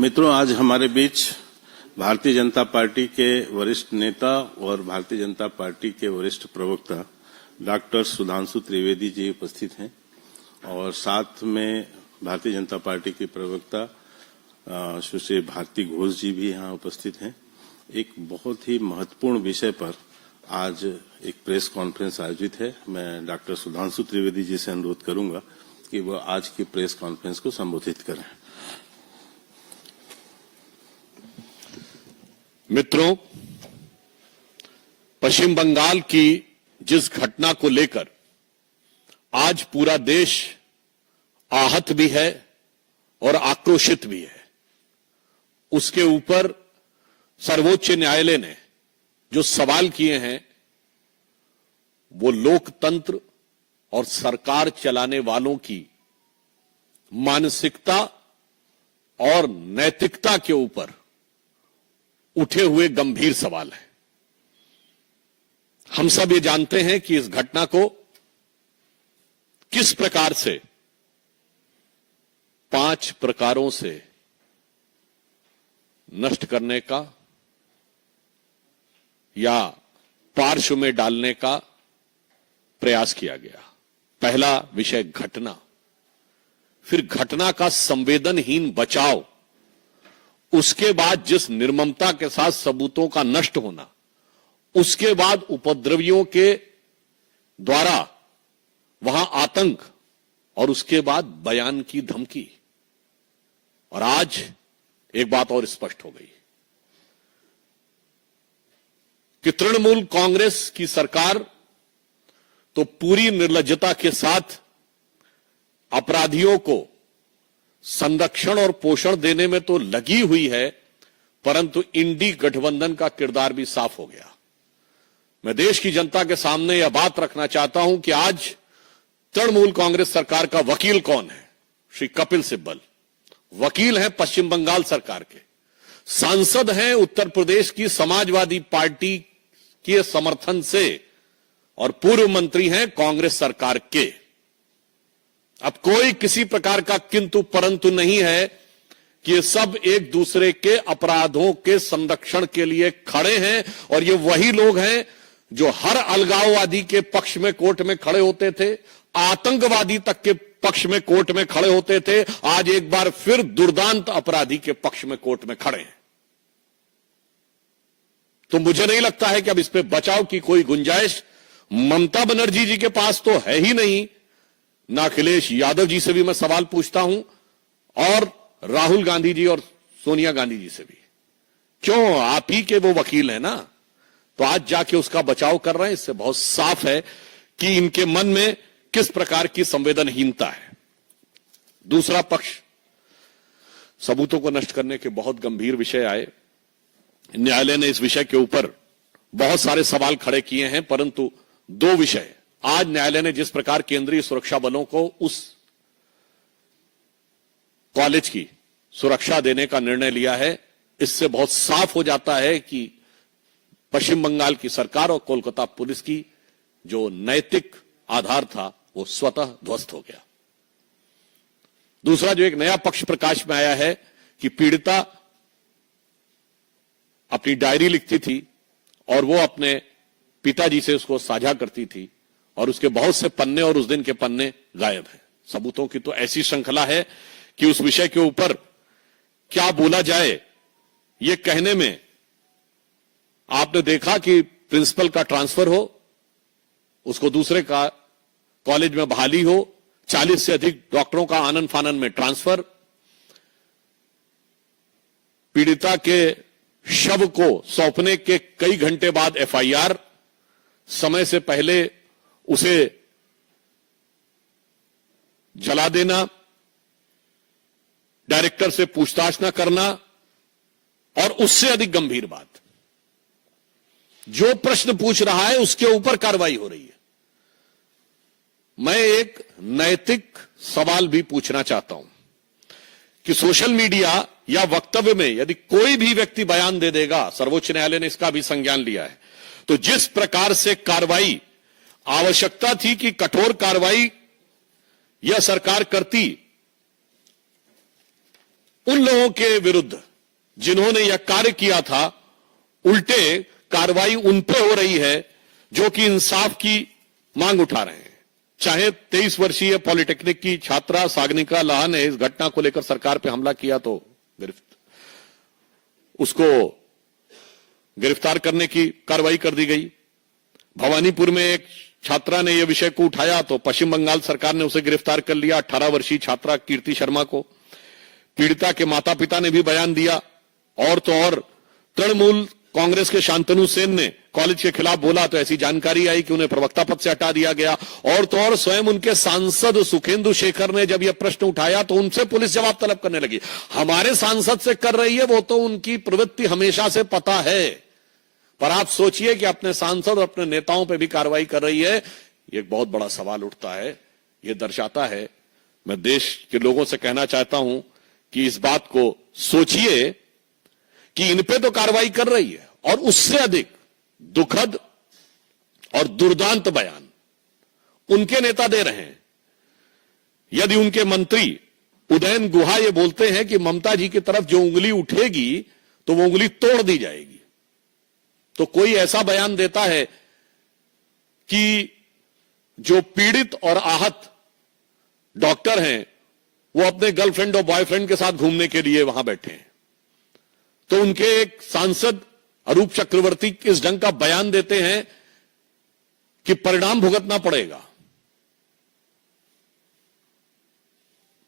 मित्रों, आज हमारे बीच भारतीय जनता पार्टी के वरिष्ठ नेता और भारतीय जनता पार्टी के वरिष्ठ प्रवक्ता डॉक्टर सुधांशु त्रिवेदी जी उपस्थित हैं और साथ में भारतीय जनता पार्टी के प्रवक्ता सुश्री भारती घोष जी भी यहाँ उपस्थित हैं। एक बहुत ही महत्वपूर्ण विषय पर आज एक प्रेस कॉन्फ्रेंस आयोजित है। मैं डॉक्टर सुधांशु त्रिवेदी जी से अनुरोध करूंगा कि वह आज की प्रेस कॉन्फ्रेंस को संबोधित करें। मित्रों, पश्चिम बंगाल की जिस घटना को लेकर आज पूरा देश आहत भी है और आक्रोशित भी है, उसके ऊपर सर्वोच्च न्यायालय ने जो सवाल किए हैं वो लोकतंत्र और सरकार चलाने वालों की मानसिकता और नैतिकता के ऊपर उठे हुए गंभीर सवाल है। हम सब ये जानते हैं कि इस घटना को किस प्रकार से 5 प्रकारों से नष्ट करने का या पार्श्व में डालने का प्रयास किया गया। पहला विषय घटना, फिर घटना का संवेदनहीन बचाव, उसके बाद जिस निर्ममता के साथ सबूतों का नष्ट होना, उसके बाद उपद्रवियों के द्वारा वहां आतंक और उसके बाद बयान की धमकी। और आज एक बात और स्पष्ट हो गई कि तृणमूल कांग्रेस की सरकार तो पूरी निर्लज्जता के साथ अपराधियों को संरक्षण और पोषण देने में तो लगी हुई है, परंतु इंडी गठबंधन का किरदार भी साफ हो गया। मैं देश की जनता के सामने यह बात रखना चाहता हूं कि आज तृणमूल कांग्रेस सरकार का वकील कौन है? श्री कपिल सिब्बल वकील हैं पश्चिम बंगाल सरकार के, सांसद हैं उत्तर प्रदेश की समाजवादी पार्टी के समर्थन से और पूर्व मंत्री हैं कांग्रेस सरकार के। अब कोई किसी प्रकार का किंतु परंतु नहीं है कि ये सब एक दूसरे के अपराधों के संरक्षण के लिए खड़े हैं और ये वही लोग हैं जो हर अलगाववादी के पक्ष में कोर्ट में खड़े होते थे, आतंकवादी तक के पक्ष में कोर्ट में खड़े होते थे, आज एक बार फिर दुर्दांत अपराधी के पक्ष में कोर्ट में खड़े हैं। तो मुझे नहीं लगता है कि अब इस पे बचाव की कोई गुंजाइश ममता बनर्जी जी के पास तो है ही नहीं, ना अखिलेश यादव जी से भी मैं सवाल पूछता हूं और राहुल गांधी जी और सोनिया गांधी जी से भी। क्यों? आप ही के वो वकील है ना, तो आज जाके उसका बचाव कर रहे हैं। इससे बहुत साफ है कि इनके मन में किस प्रकार की संवेदनहीनता है। दूसरा पक्ष, सबूतों को नष्ट करने के बहुत गंभीर विषय आए। न्यायालय ने इस विषय के ऊपर बहुत सारे सवाल खड़े किए हैं, परंतु 2 विषय आज न्यायालय ने जिस प्रकार केंद्रीय सुरक्षा बलों को उस कॉलेज की सुरक्षा देने का निर्णय लिया है, इससे बहुत साफ हो जाता है कि पश्चिम बंगाल की सरकार और कोलकाता पुलिस की जो नैतिक आधार था वो स्वतः ध्वस्त हो गया। दूसरा जो एक नया पक्ष प्रकाश में आया है कि पीड़िता अपनी डायरी लिखती थी और वो अपने पिताजी से उसको साझा करती थी और उसके बहुत से पन्ने और उस दिन के पन्ने गायब हैं। सबूतों की तो ऐसी श्रृंखला है कि उस विषय के ऊपर क्या बोला जाए ये कहने में, आपने देखा कि प्रिंसिपल का ट्रांसफर हो, उसको दूसरे का कॉलेज में बहाली हो, 40 से अधिक डॉक्टरों का आनन फानन में ट्रांसफर, पीड़िता के शव को सौंपने के कई घंटे बाद एफआईआर, समय से पहले उसे जला देना, डायरेक्टर से पूछताछ न करना और उससे अधिक गंभीर बात, जो प्रश्न पूछ रहा है उसके ऊपर कार्रवाई हो रही है। मैं एक नैतिक सवाल भी पूछना चाहता हूं कि सोशल मीडिया या वक्तव्य में यदि कोई भी व्यक्ति बयान दे देगा, सर्वोच्च न्यायालय ने इसका भी संज्ञान लिया है, तो जिस प्रकार से कार्रवाई आवश्यकता थी कि कठोर कार्रवाई यह सरकार करती, उन लोगों के विरुद्ध जिन्होंने यह कार्य किया था, उल्टे कार्रवाई उन पे हो रही है जो कि इंसाफ की मांग उठा रहे हैं। चाहे 23 वर्षीय पॉलिटेक्निक की छात्रा सागनिका लाहा ने इस घटना को लेकर सरकार पे हमला किया तो उसको गिरफ्तार करने की कार्रवाई कर दी गई। भवानीपुर में एक छात्रा ने यह विषय को उठाया तो पश्चिम बंगाल सरकार ने उसे गिरफ्तार कर लिया, 18 वर्षीय छात्रा कीर्ति शर्मा को। पीड़िता के माता पिता ने भी बयान दिया। और तो और तृणमूल कांग्रेस के शांतनु सेन ने कॉलेज के खिलाफ बोला तो ऐसी जानकारी आई कि उन्हें प्रवक्ता पद से हटा दिया गया। और तो और स्वयं उनके सांसद सुखेंदु शेखर ने जब यह प्रश्न उठाया तो उनसे पुलिस जवाब तलब करने लगी। हमारे सांसद से कर रही है, वो तो उनकी प्रवृत्ति हमेशा से पता है, पर आप सोचिए कि अपने सांसद और अपने नेताओं पर भी कार्रवाई कर रही है। एक बहुत बड़ा सवाल उठता है। यह दर्शाता है, मैं देश के लोगों से कहना चाहता हूं कि इस बात को सोचिए कि इन पे तो कार्रवाई कर रही है, और उससे अधिक दुखद और दुर्दांत बयान उनके नेता दे रहे हैं। यदि उनके मंत्री उदयन गुहा ये बोलते हैं कि ममता जी की तरफ जो उंगली उठेगी तो वो उंगली तोड़ दी जाएगी, तो कोई ऐसा बयान देता है कि जो पीड़ित और आहत डॉक्टर हैं वो अपने गर्लफ्रेंड और बॉयफ्रेंड के साथ घूमने के लिए वहां बैठे हैं, तो उनके एक सांसद अरूप चक्रवर्ती इस ढंग का बयान देते हैं कि परिणाम भुगतना पड़ेगा।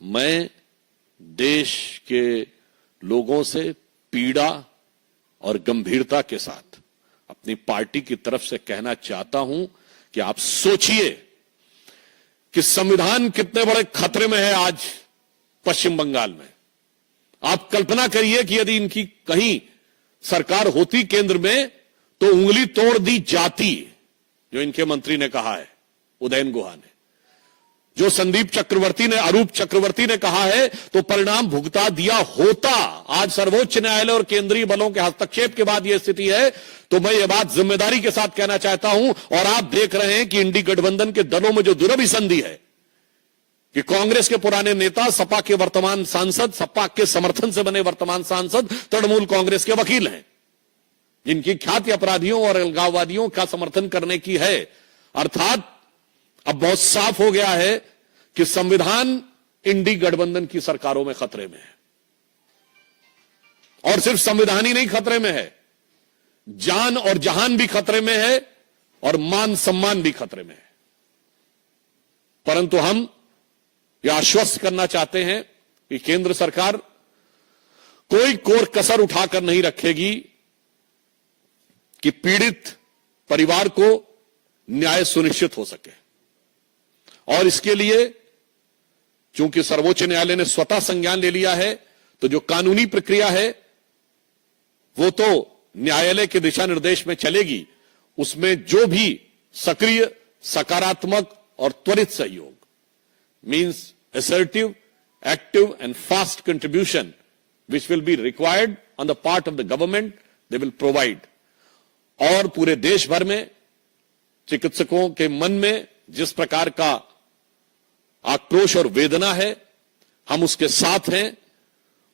मैं देश के लोगों से पीड़ा और गंभीरता के साथ अपनी पार्टी की तरफ से कहना चाहता हूं कि आप सोचिए कि संविधान कितने बड़े खतरे में है आज पश्चिम बंगाल में। आप कल्पना करिए कि यदि इनकी कहीं सरकार होती केंद्र में तो उंगली तोड़ दी जाती, जो इनके मंत्री ने कहा है, उदयन गुहा ने, जो संदीप चक्रवर्ती ने, अरूप चक्रवर्ती ने कहा है, तो परिणाम भुगता दिया होता। आज सर्वोच्च न्यायालय और केंद्रीय बलों के हस्तक्षेप के बाद यह स्थिति है, तो मैं यह बात जिम्मेदारी के साथ कहना चाहता हूं। और आप देख रहे हैं कि इंडी गठबंधन के दलों में जो दुरभिसंधि है कि कांग्रेस के पुराने नेता, सपा के वर्तमान सांसद, सपा के समर्थन से बने वर्तमान सांसद तृणमूल कांग्रेस के वकील हैं, जिनकी ख्याति अपराधियों और अलगाववादियों का समर्थन करने की है। अर्थात अब बहुत साफ हो गया है कि संविधान इंडी गठबंधन की सरकारों में खतरे में है। और सिर्फ संविधान ही नहीं खतरे में है, जान और जहान भी खतरे में है और मान सम्मान भी खतरे में है। परंतु हम यह आश्वस्त करना चाहते हैं कि केंद्र सरकार कोई कोर कसर उठाकर नहीं रखेगी कि पीड़ित परिवार को न्याय सुनिश्चित हो सके। और इसके लिए चूंकि सर्वोच्च न्यायालय ने स्वतः संज्ञान ले लिया है, तो जो कानूनी प्रक्रिया है वो तो न्यायालय के दिशा निर्देश में चलेगी। उसमें जो भी सक्रिय, सकारात्मक और त्वरित सहयोग, means assertive, active and fast contribution which will be required on the part of the government, they will provide. और पूरे देश भर में चिकित्सकों के मन में जिस प्रकार का आक्रोश और वेदना है, हम उसके साथ हैं।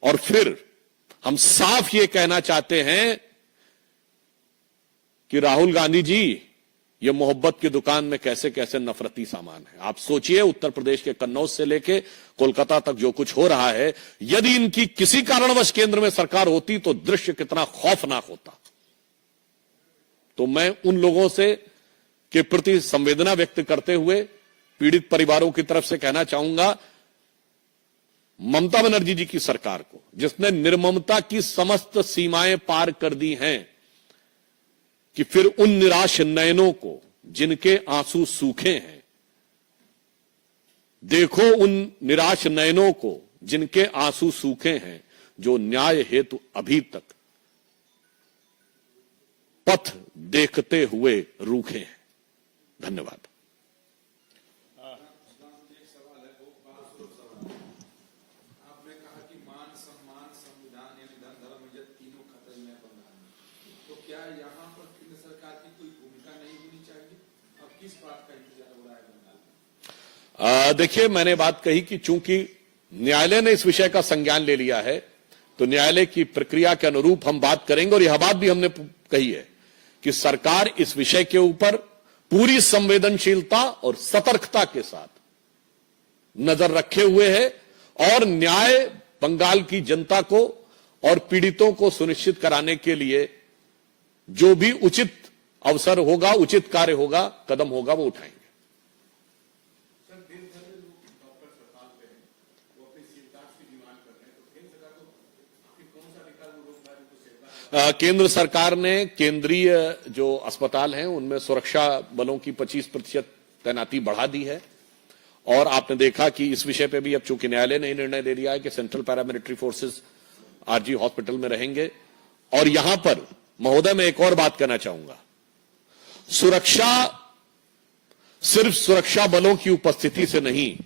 और फिर हम साफ ये कहना चाहते हैं कि राहुल गांधी जी, ये मोहब्बत की दुकान में कैसे कैसे नफरती सामान है। आप सोचिए, उत्तर प्रदेश के कन्नौज से लेके कोलकाता तक जो कुछ हो रहा है, यदि इनकी किसी कारणवश केंद्र में सरकार होती तो दृश्य कितना खौफनाक होता। तो मैं उन लोगों से के प्रति संवेदना व्यक्त करते हुए पीड़ित परिवारों की तरफ से कहना चाहूंगा, ममता बनर्जी जी की सरकार को, जिसने निर्ममता की समस्त सीमाएं पार कर दी हैं, कि फिर उन निराश नयनों को जिनके आंसू सूखे हैं, देखो उन निराश नयनों को जिनके आंसू सूखे हैं, जो न्याय हेतु अभी तक पथ देखते हुए रूखे हैं। धन्यवाद। देखिए, मैंने बात कही कि चूंकि न्यायालय ने इस विषय का संज्ञान ले लिया है, तो न्यायालय की प्रक्रिया के अनुरूप हम बात करेंगे। और यह बात भी हमने कही है कि सरकार इस विषय के ऊपर पूरी संवेदनशीलता और सतर्कता के साथ नजर रखे हुए है और न्याय बंगाल की जनता को और पीड़ितों को सुनिश्चित कराने के लिए जो भी उचित अवसर होगा, उचित कार्य होगा, कदम होगा, वो उठाएंगे। केंद्र सरकार ने केंद्रीय जो अस्पताल हैं उनमें सुरक्षा बलों की 25% तैनाती बढ़ा दी है। और आपने देखा कि इस विषय पे भी अब चूंकि न्यायालय ने निर्णय ले लिया है कि central paramilitary forces RG hospital में रहेंगे। और यहां पर महोदय मैं एक और बात कहना चाहूंगा, सुरक्षा सिर्फ सुरक्षा बलों की उपस्थिति से नहीं,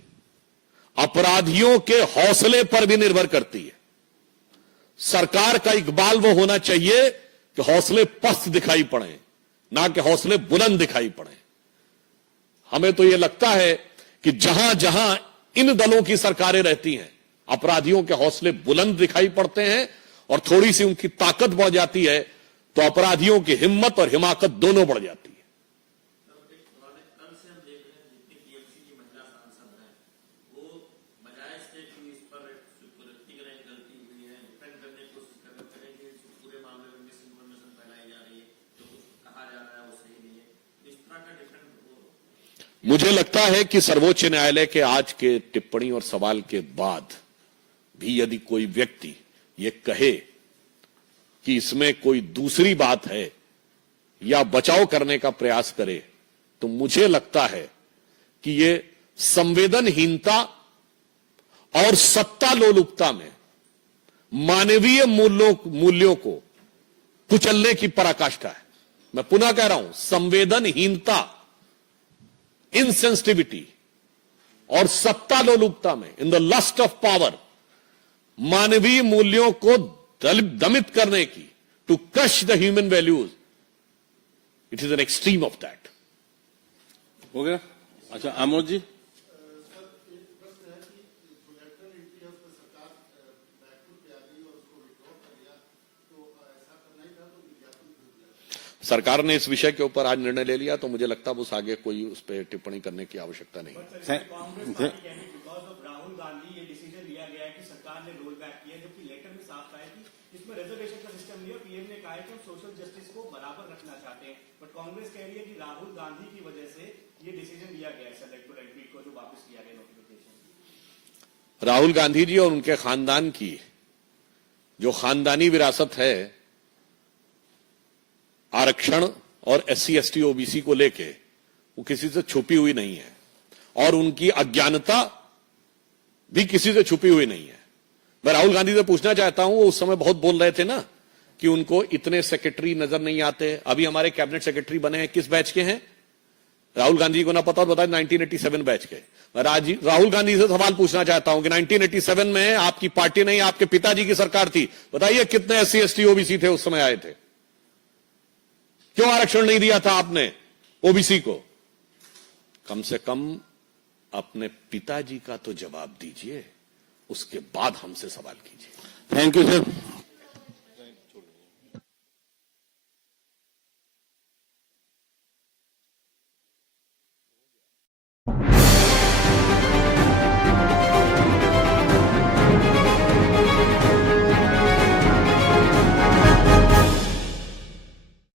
अपराधियों के हौसले पर भी निर्भर करती है। सरकार का इकबाल वो होना चाहिए कि हौसले पस्त दिखाई पड़े, ना कि हौसले बुलंद दिखाई पड़े। हमें तो यह लगता है कि जहां जहां इन दलों की सरकारें रहती हैं, अपराधियों के हौसले बुलंद दिखाई पड़ते हैं और थोड़ी सी उनकी ताकत बढ़ जाती है तो अपराधियों की हिम्मत और हिमाकत दोनों बढ़ जाती है। मुझे लगता है कि सर्वोच्च न्यायालय के आज के टिप्पणी और सवाल के बाद भी यदि कोई व्यक्ति ये कहे कि इसमें कोई दूसरी बात है या बचाव करने का प्रयास करे, तो मुझे लगता है कि ये संवेदनहीनता और सत्ता लोलुपता में मानवीय मूल्यों को कुचलने की पराकाष्ठा है। मैं पुनः कह रहा हूं, संवेदनहीनता, इनसेंसिटिविटी और सत्ता लोलुपता में, in the lust of power, मानवीय मूल्यों को दमित करने की, to crush the human values, it is an extreme of that. हो गया? अच्छा, आमोद जी। सरकार ने इस विषय के ऊपर आज निर्णय ले लिया तो मुझे लगता है उस आगे कोई उस पर टिप्पणी करने की आवश्यकता नहीं। राहुल गांधी ये डिसीजन लिया गया है कि सरकार ने रोल बैक किया, जबकि लेटर में साफ था कि इसमें रिजर्वेशन का सिस्टम नहीं है। पीएम ने कहा है कि हम सोशल जस्टिस को बराबर रखना चाहते हैं, बट कांग्रेस कह रही है कि राहुल गांधी की वजह से ये डिसीजन लिया गया है इलेक्टोरल एडमिट को जो वापस किया गया नोटिफिकेशन। राहुल गांधी जी और उनके खानदान की जो खानदानी विरासत है आरक्षण और एससी एसटी ओबीसी को लेके, वो किसी से छुपी हुई नहीं है और उनकी अज्ञानता भी किसी से छुपी हुई नहीं है। मैं राहुल गांधी से पूछना चाहता हूं, वो उस समय बहुत बोल रहे थे ना कि उनको इतने सेक्रेटरी नजर नहीं आते। अभी हमारे कैबिनेट सेक्रेटरी बने हैं, किस बैच के हैं? राहुल गांधी को ना पता और बताए 1987 बैच के। मैं राहुल गांधी से सवाल पूछना चाहता हूं कि 1987 में आपकी पार्टी नहीं, आपके पिताजी की सरकार थी, बताइए कितने एससी एसटी ओबीसी थे उस समय आए थे? क्यों आरक्षण नहीं दिया था आपने ओबीसी को? कम से कम अपने पिताजी का तो जवाब दीजिए, उसके बाद हमसे सवाल कीजिए। Thank you sir.